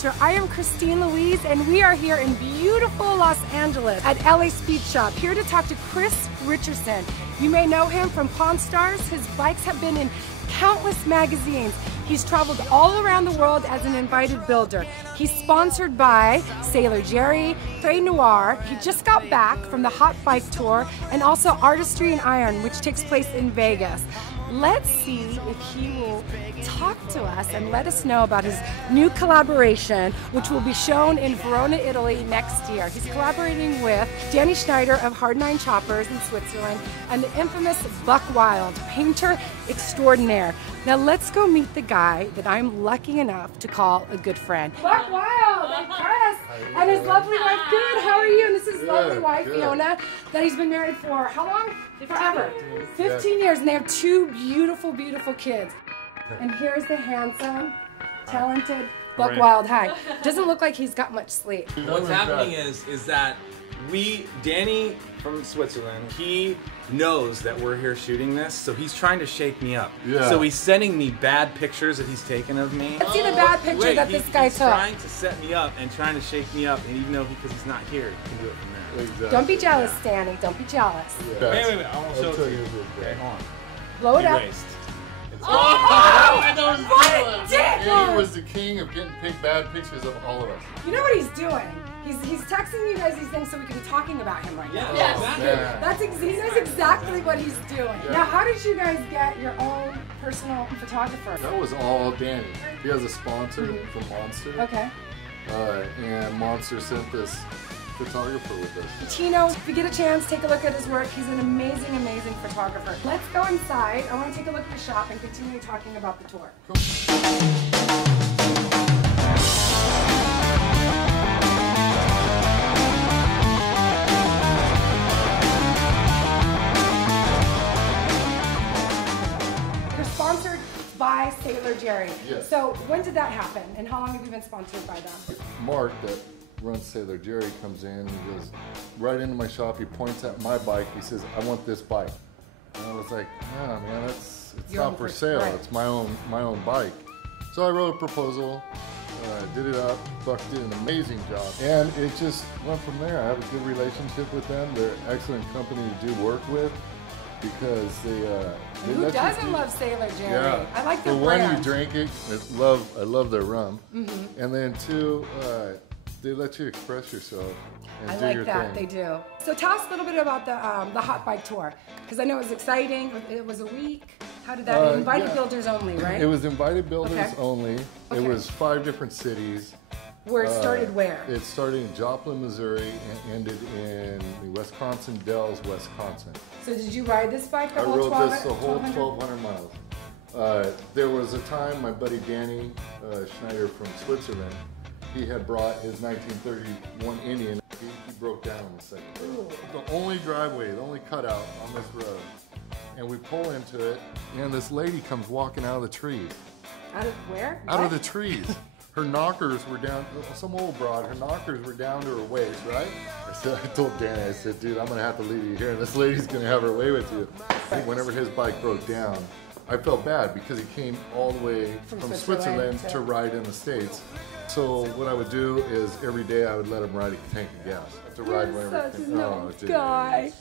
Culture. I am Christine Louise, and we are here in beautiful Los Angeles at LA Speed Shop, here to talk to Chris Richardson. You may know him from Pawn Stars. His bikes have been in countless magazines. He's traveled all around the world as an invited builder. He's sponsored by Sailor Jerry, Frey Noir. He just got back from the Hot Bike Tour, and also Artistry and Iron, which takes place in Vegas. Let's see if he will talk to us and let us know about his new collaboration, which will be shown in Verona, Italy next year. He's collaborating with Danny Schneider of Hard Nine Choppers in Switzerland and the infamous Buck Wild, painter extraordinaire. Now let's go meet the guy that I'm lucky enough to call a good friend. Buck Wild and Chris and his lovely wife. Good, how are you? And this is lovely wife, Fiona, that he's been married for how long? Forever. 15 years, and they have two beautiful, beautiful kids. And here's the handsome, talented Buck Wild. Hi. Doesn't look like he's got much sleep. What's happening is that Danny from Switzerland, he knows that we're here shooting this, so he's trying to shake me up. Yeah. So he's sending me bad pictures that he's taken of me. Let's see the bad picture that this guy took. He's trying to set me up and trying to shake me up, and even though because he's not here, he can do it from there. Exactly. Don't be jealous, Danny. Don't be jealous. Yeah. Wait. I want to show it to you. Okay, hold on. Blow it up. He was the king of getting bad pictures of all of us. You know what he's doing? He's texting you guys these things so we can be talking about him right now. Yeah, exactly. He knows exactly what he's doing. Yeah. Now, how did you guys get your own personal photographer? That was all Danny. He has a sponsor from Monster. Okay. And Monster sent this photographer with us. Tino, if you get a chance, take a look at his work. He's an amazing, amazing photographer. Let's go inside. I want to take a look at the shop and continue talking about the tour. Cool. You're sponsored by Sailor Jerry. Yes. So when did that happen, and how long have you been sponsored by them? Mark, that runs Sailor Jerry, comes in, he goes right into my shop, he points at my bike, he says, I want this bike. And I was like, nah, man, it's not for sale, it's my own bike. So I wrote a proposal, did it up, Buck did an amazing job, and it just went from there. I have a good relationship with them. They're an excellent company to do work with, because who doesn't love Sailor Jerry? Yeah. I like their brand. brand. When you drink it, I love their rum. And then two, they let you express yourself and do your thing. I like that, they do. So tell us a little bit about the Hot Bike Tour, because I know it was exciting. It was a week. How did that? Invited builders only, right? It was invited builders only. It was 5 different cities. Where it started where? It started in Joplin, Missouri, and ended in Wisconsin Dells, Wisconsin. So did you ride this bike the whole 1200? I rode this the whole 1,200 miles. There was a time my buddy Danny Schneider from Switzerland, he had brought his 1931 Indian. He broke down on the second road. The only driveway, the only cutout on this road. And we pull into it, and this lady comes walking out of the trees. Out of where? Out of the trees. Her knockers were down, some old broad, her knockers were down to her waist, right? I told Danny, I said, dude, I'm gonna have to leave you here, and this lady's gonna have her way with you. Whenever his bike broke down, I felt bad because he came all the way from Switzerland to ride in the States. So what I would do is every day I would let him ride a tank of gas to ride whenever he came. Oh, guy.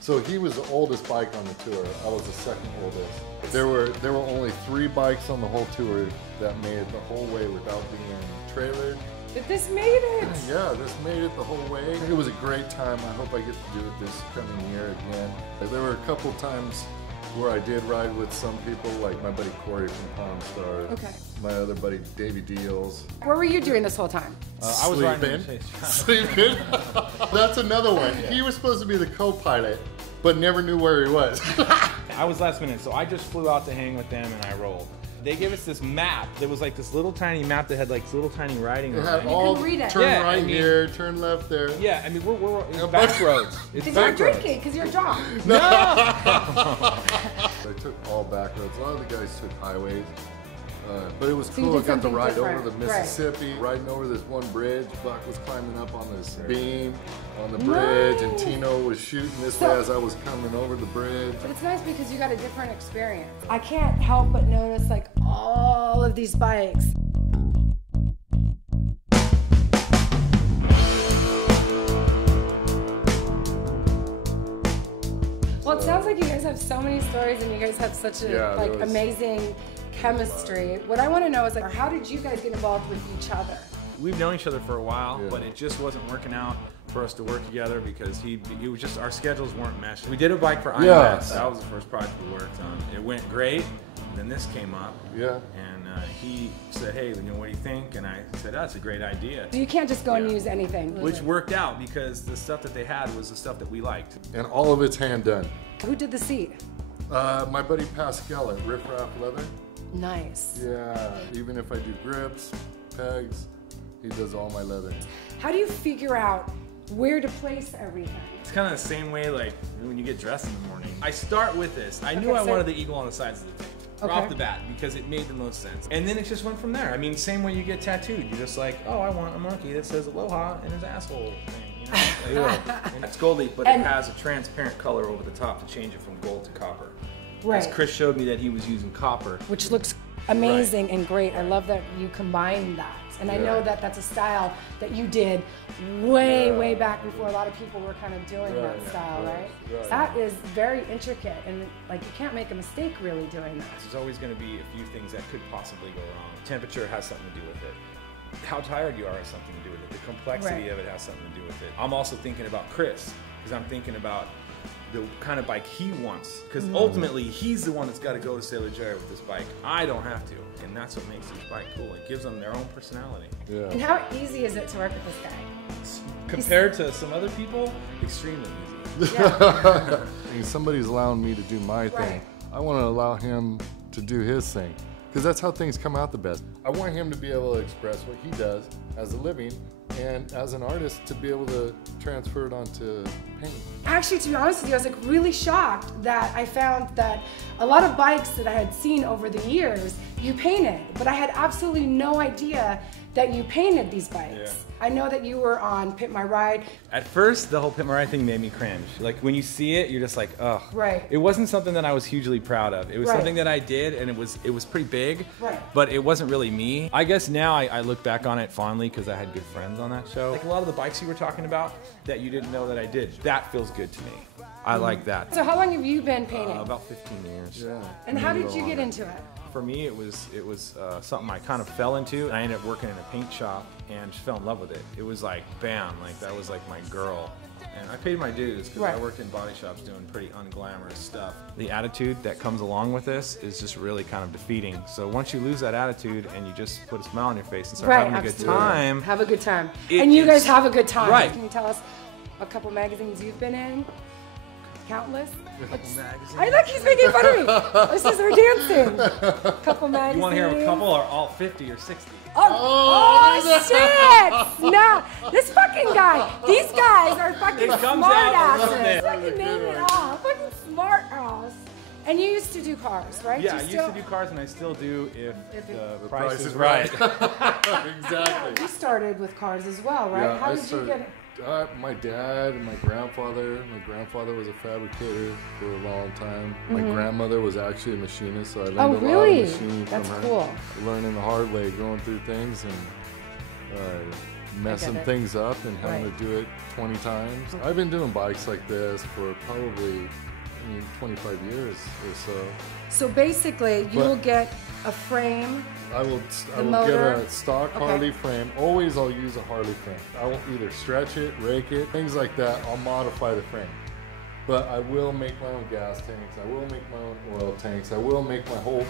So he was the oldest bike on the tour. I was the second oldest. There were only 3 bikes on the whole tour that made it the whole way without being trailered. But this made it. Yeah, this made it the whole way. It was a great time. I hope I get to do it this coming year again. There were a couple times where I did ride with some people, like my buddy Corey from Pawn Stars. Okay. My other buddy Davey Deals. Where were you doing this whole time? I was riding. Sleeping. That's another one. He was supposed to be the co-pilot, but never knew where he was. I was last minute, so I just flew out to hang with them and I rolled. They gave us this map. There was like this little tiny map that had like little tiny writing on it. It had all, turn right here, turn left there. Yeah, I mean, we're back roads. Because you're drinking, because you're drunk. No! I took all back roads. A lot of the guys took highways. But it was cool. I got to ride over the Mississippi, riding over this one bridge. Buck was climbing up on this beam on the bridge, and Tino was shooting this way as I was coming over the bridge. But it's nice because you got a different experience. I can't help but notice like all of these bikes. Well, it sounds like you guys have so many stories and you guys have such a amazing chemistry. What I want to know is, like, how did you guys get involved with each other? We've known each other for a while, but it just wasn't working out for us to work together because it was just, our schedules weren't meshed. We did a bike for IMS. That was the first project we worked on. It went great. Then this came up. And he said, hey, what do you think? And I said, that's a great idea. So you can't just go and use anything. Which worked out because the stuff that they had was the stuff that we liked. And all of it's hand done. Who did the seat? My buddy Pascal at Riff Raff Leather. Nice. Yeah, even if I do grips, pegs, he does all my leather. How do you figure out where to place everything? It's kind of the same way like when you get dressed in the morning. I start with this. I knew I wanted the eagle on the sides of the thing. Off the bat, because it made the most sense. And then it just went from there. I mean, same way you get tattooed. You're just like, oh, I want a monkey that says aloha in his asshole thing. You know? And it's goldy, but it has a transparent color over the top to change it from gold to copper. Right. As Chris showed me that he was using copper. Which looks amazing and great. I love that you combine that. And I know that that's a style that you did way back before a lot of people were kind of doing that style, right? That is very intricate, and like you can't make a mistake really doing that. There's always going to be a few things that could possibly go wrong. Temperature has something to do with it. How tired you are has something to do with it. The complexity of it has something to do with it. I'm also thinking about Chris, because I'm thinking about the kind of bike he wants, because ultimately he's the one that's got to go to Sailor Jerry with this bike. I don't have to, and that's what makes this bike cool. It gives them their own personality. And how easy is it to work with this guy? Compared to some other people, extremely easy. Somebody's allowing me to do my thing. I want to allow him to do his thing, because that's how things come out the best. I want him to be able to express what he does as a living, and as an artist to be able to transfer it onto paint. Actually, to be honest with you, I was like really shocked that I found that a lot of bikes that I had seen over the years, you painted, but I had absolutely no idea that you painted these bikes. I know that you were on Pit My Ride. At first, the whole Pit My Ride thing made me cringe. Like when you see it, you're just like, ugh. It wasn't something that I was hugely proud of. It was something that I did, and it was pretty big, but it wasn't really me. I guess now I look back on it fondly because I had good friends on that show. Like a lot of the bikes you were talking about that you didn't know that I did, that feels good to me. I like that. So how long have you been painting? About 15 years. And how did you get into it? For me, it was something I kind of fell into. I ended up working in a paint shop and just fell in love with it. It was like, bam, like that was like my girl. And I paid my dues because I worked in body shops doing pretty unglamorous stuff. The attitude that comes along with this is just really kind of defeating. So once you lose that attitude and you just put a smile on your face and start having a good time. Have a good time. And you guys have a good time. Can you tell us a couple magazines you've been in? Countless. I look, he's making fun of me. This is her dancing. Couple magazines. You want to hear a couple or all 50 or 60? Oh shit! No, this fucking guy. These guys are fucking smart asses. Fucking name it all. Fucking smart ass. And you used to do cars, right? Yeah, I used to do cars, and I still do if the price is right. Exactly. You started with cars as well, right? How did you get it? My dad and my grandfather. My grandfather was a fabricator for a long time. My grandmother was actually a machinist, so I learned a lot of machining from her. Cool. Learning the hard way, going through things and messing things up and having to do it 20 times. I've been doing bikes like this for probably 25 years or so. So basically, you will get a frame. I will get a stock Harley frame. Always I'll use a Harley frame. I will either stretch it, rake it, things like that. I'll modify the frame. But I will make my own gas tanks. I will make my own oil tanks. I will make my whole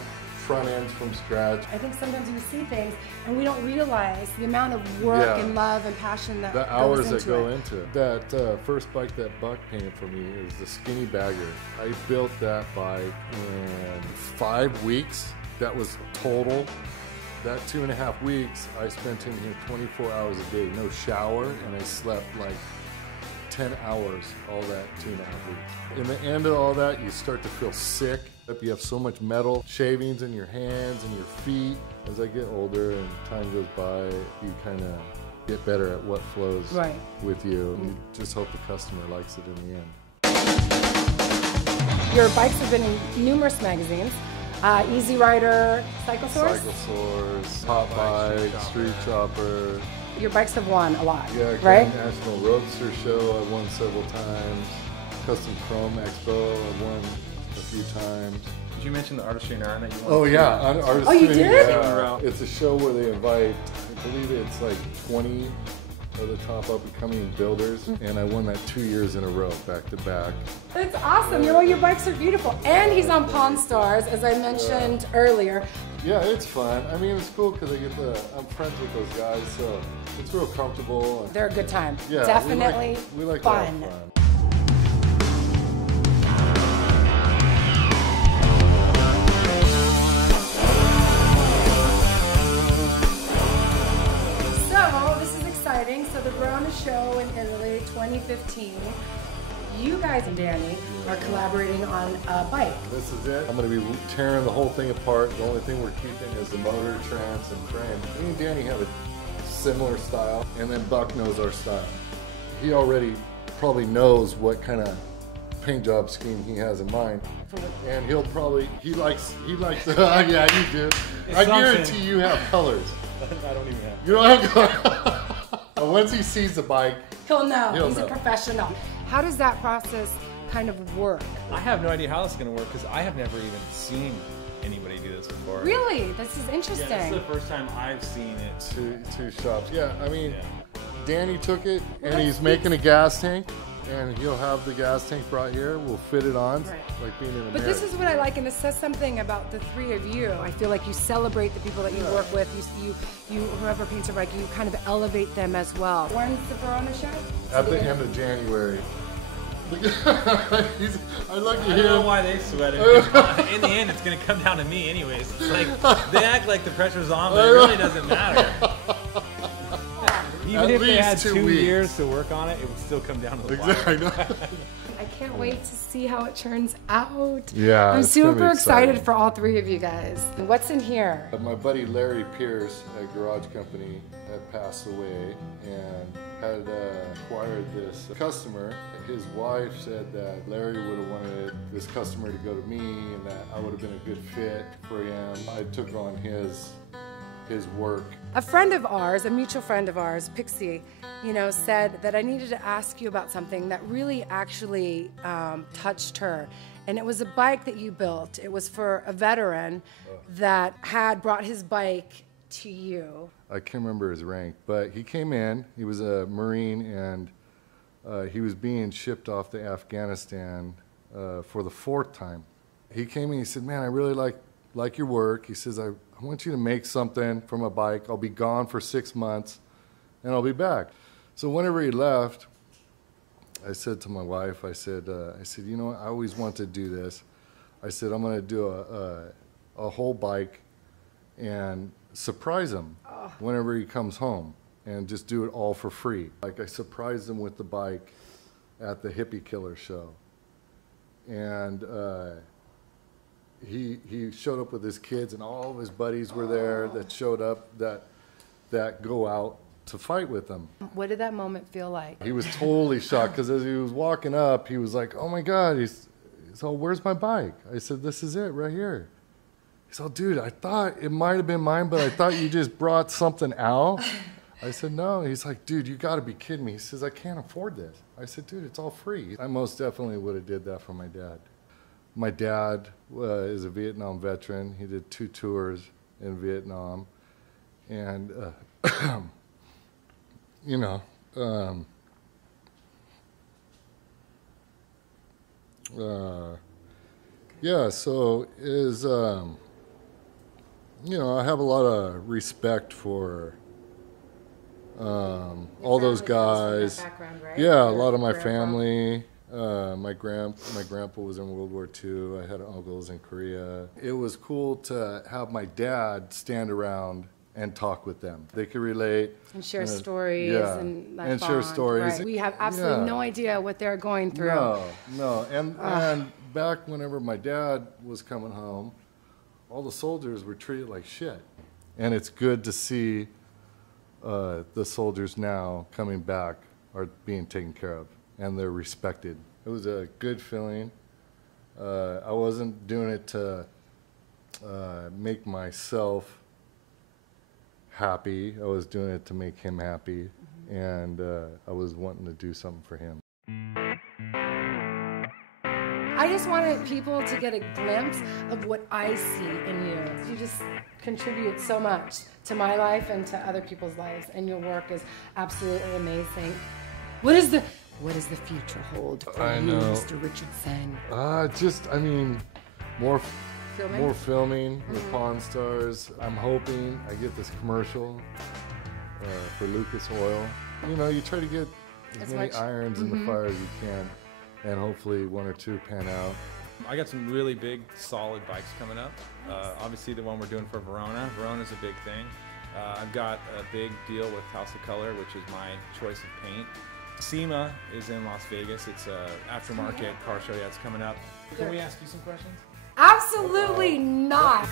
front ends from scratch. I think sometimes we see things and we don't realize the amount of work and love and passion that the hours that go into it. That first bike that Buck painted for me is the Skinny Bagger. I built that bike in 5 weeks. That was total. That 2.5 weeks, I spent in here 24 hours a day, no shower, and I slept like 10 hours all that 2.5 weeks. In the end of all that, you start to feel sick. You have so much metal shavings in your hands and your feet. As I get older and time goes by, you kind of get better at what flows with you. You just hope the customer likes it in the end. Your bikes have been in numerous magazines. Easy Rider, Cycle Source? Cycle Source, Pop Bike, Street Chopper. Your bikes have won a lot, yeah, right? National Roadster Show, I won several times. Custom Chrome Expo. I won a few times. Did you mention the Artistry in Iron that you won? Oh yeah, Artistry. Oh, you did? Yeah. It's a show where they invite, I believe it's like 20 of the top up-and-coming builders, and I won that 2 years in a row, back to back. That's awesome. You know, your bikes are beautiful. And he's on Pawn Stars, as I mentioned earlier. Yeah, it's fun. I mean, it's cool because I'm friends with those guys, so it's real comfortable. They're a good time. Yeah, Definitely we like fun. To have fun. So the Roadster Show in Italy, 2015. You guys and Danny are collaborating on a bike. This is it. I'm going to be tearing the whole thing apart. The only thing we're keeping is the motor, trans, and frame. Me and Danny have a similar style, and then Buck knows our style. He already probably knows what kind of paint job scheme he has in mind, and he likes yeah, you do. I guarantee you have colors. I don't even have. You don't have colors. Once he sees the bike, he'll know. He's a professional. How does that process kind of work? I have no idea how this is going to work because I have never even seen anybody do this before. Really? This is interesting. Yeah, this is the first time I've seen it. Two shops. Yeah, I mean, Danny took it and he's making a gas tank. And he'll have the gas tank brought here. We'll fit it on, like being in a But this is what I like, and it says something about the three of you. I feel like you celebrate the people that you work with. You whoever paints a bike, you kind of elevate them as well. When's the Roadster Show? At the end of January. I don't know why they sweat it. In the end, it's going to come down to me anyways. It's like, they act like the pressure's on, but it really doesn't matter. Even if they had 2 years to work on it, it would still come down to the wire. I know. I can't wait to see how it turns out. Yeah, I'm super excited for all three of you guys. And what's in here? My buddy Larry Pierce at Garage Company had passed away and had acquired this customer. His wife said that Larry would have wanted this customer to go to me and that I would have been a good fit for him. I took on his work. A friend of ours, a mutual friend of ours, Pixie, said that I needed to ask you about something that really actually touched her. And it was a bike that you built. It was for a veteran that had brought his bike to you. I can't remember his rank, but he came in, he was a Marine, and he was being shipped off to Afghanistan for the 4th time. He came in, he said, man, I really like your work. He says, I want you to make something from a bike. I'll be gone for 6 months, and I'll be back. So whenever he left, I said to my wife, I said, you know what, I always wanted to do this. I said, I'm going to do a whole bike and surprise him whenever he comes home and just do it all for free. Like I surprised him with the bike at the Hippie Killer show. And he showed up with his kids, and all of his buddies were there that showed up that go out to fight with him. What did that moment feel like? He was totally shocked because as he was walking up, he was like, oh my God, he's oh, where's my bike? I said, this is it right here. He said, oh, dude, I thought it might have been mine, but I thought you just brought something out. I said, no. He's like, dude, you got to be kidding me. He says, I can't afford this. I said, dude, it's all free. I most definitely would have did that for my dad. My dad is a Vietnam veteran. He did 2 tours in Vietnam. And, you know, yeah, so is, you know, I have a lot of respect for all those guys. Right? Yeah, a lot of my family. My grandpa was in World War II. I had uncles in Korea. It was cool to have my dad stand around and talk with them. They could relate. And share stories. Yeah, and share stories. Right. We have absolutely no idea what they're going through. No. And back whenever my dad was coming home, all the soldiers were treated like shit. And it's good to see the soldiers now coming back are being taken care of, and they're respected. It was a good feeling. I wasn't doing it to make myself happy. I was doing it to make him happy, and I was wanting to do something for him. I just wanted people to get a glimpse of what I see in you. You just contribute so much to my life and to other people's lives, and your work is absolutely amazing. What does the future hold for you, Mr. Richardson? More filming with Pawn Stars. I'm hoping I get this commercial for Lucas Oil. You know, you try to get as many irons in the fire as you can, and hopefully one or two pan out. I got some really big, solid bikes coming up. Obviously the one we're doing for Verona. Verona's a big thing. I've got a big deal with House of Color, which is my choice of paint. SEMA is in Las Vegas. It's an aftermarket car show. Yeah, it's coming up. Can we ask you some questions? Absolutely not.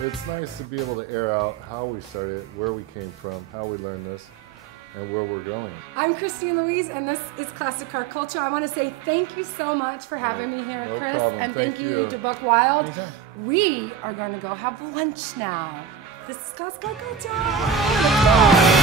It's nice to be able to air out how we started, where we came from, how we learned this, and where we're going. I'm Christine Louise, and this is Classic Car Culture. I want to say thank you so much for having me here, Chris. Problem. And thank you to Buck Wild. Anytime. We are going to go have lunch now. This is Classic Car Culture. Let's go.